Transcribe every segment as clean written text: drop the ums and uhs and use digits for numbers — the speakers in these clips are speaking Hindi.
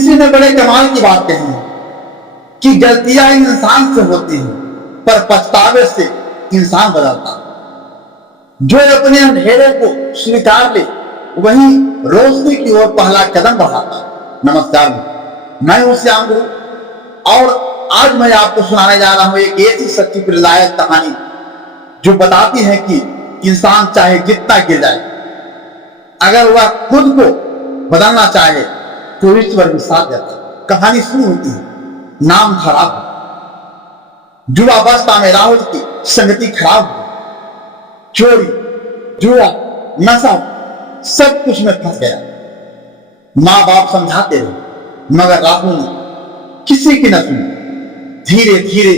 किसी ने बड़े कमाल की बात कही है कि गलतियां इंसान से होती हैं पर पछतावे से इंसान बदलता। जो अपने अंधेरे को स्वीकार ले वही रोशनी की ओर पहला कदम बढ़ाता। नमस्कार, मैं हूं श्याम गुरु और आज मैं आपको सुनाने जा रहा हूं एक ऐसी सच्ची प्रेरणादायक कहानी जो बताती है कि इंसान चाहे जितना गिर जाए, अगर वह खुद को बदलना चाहे तो ईश्वर भी साथ देता। कहानी शुरू होती है। नाम था राहुल। युवावस्था में राहुल की संगति खराब हुई। चोरी, जुआ, नशा, सब कुछ में फंस गया। माँ बाप समझाते रहे मगर राहुल ने किसी की न सुनी। धीरे धीरे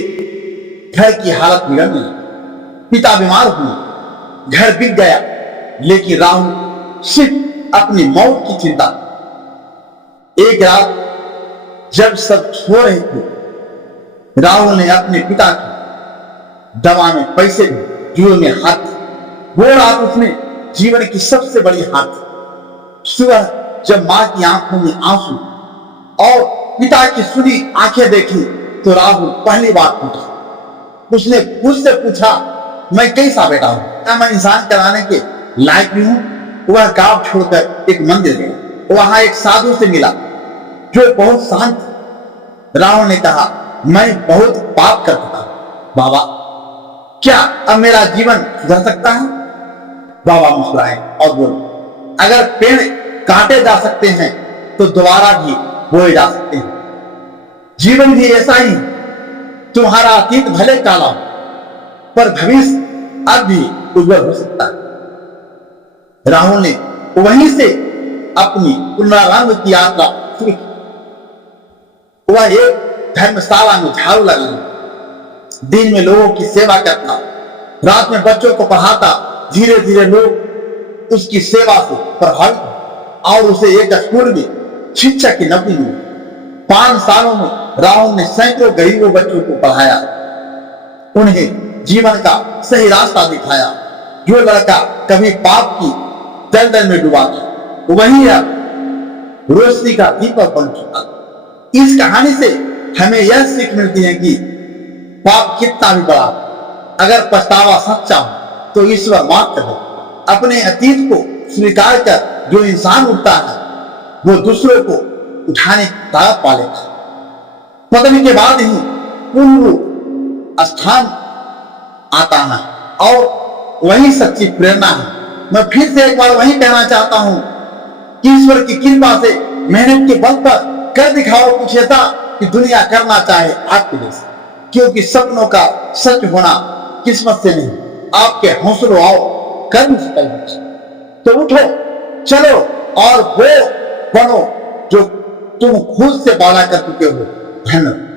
घर की हालत बिगड़ने लगी। पिता बीमार हुए, घर बिक गया, लेकिन राहुल सिर्फ अपनी मौत की चिंता। एक रात जब सब सो रहे थे, राहुल ने अपने पिता की दवा में पैसे जुए में हाथ दिया। वो रात उसने जीवन की सबसे बड़ी हाथ। सुबह जब मां की आंखों में आंसू और पिता की सुनी आंखें देखी तो राहुल पहली बार पूछा। उसने खुद से पूछा, मैं कैसा बेटा हूं? क्या मैं इंसान कराने के लायक भी हूं? वह गांव छोड़कर एक मंदिर गया। वहां एक साधु से मिला जो बहुत शांत था। राहुल ने कहा, मैं बहुत पाप कर चुका हूं बाबा, क्या अब मेरा जीवन सुधर सकता है? बाबा मुस्कुराए और बोले, अगर पेड़ काटे जा सकते हैं तो दोबारा भी बोए जा सकते हैं। जीवन भी ऐसा ही, तुम्हारा अतीत भले काला हो पर भविष्य अब भी उज्जवल हो सकता है। राहुल ने वहीं से अपनी पुनरारंभ की यात्रा शुरू की। वह एक धर्मशाला में झाड़ू लगाता, दिन में लोगों की सेवा करता, रात में बच्चों को पढ़ाता। धीरे धीरे लोग उसकी सेवा से प्रभावित और उसे एक स्कूल में शिक्षक की नौकरी मिली। 5 सालों में राहुल ने सैकड़ों गरीबों बच्चों को पढ़ाया, उन्हें जीवन का सही रास्ता दिखाया। जो लड़का कभी पाप की दलदल में डूबा था वही अब रोशनी का दीपक बन चुका। इस कहानी से हमें यह सीख मिलती है कि पाप कितना भी बड़ा, अगर पछतावा सच्चा हो तो ईश्वर माफ कर दे। अपने अतीत को स्वीकार कर जो इंसान उठता है वो दूसरों को उठाने की ताकत पा लेता है। पतन के बाद ही पूर्ण स्थान आता है और वही सच्ची प्रेरणा है। मैं फिर से एक बार वही कहना चाहता हूं, ईश्वर की कृपा से मेहनत के बल पर कर दिखाओ कुछ ऐसा कि दुनिया करना चाहे आपके जैसे। क्योंकि सपनों का सच होना किस्मत से नहीं, आपके हौसलों और कर्म से तय है। तो उठो, चलो और वो बनो जो तुम खुद से वादा कर चुके हो। धन्यवाद।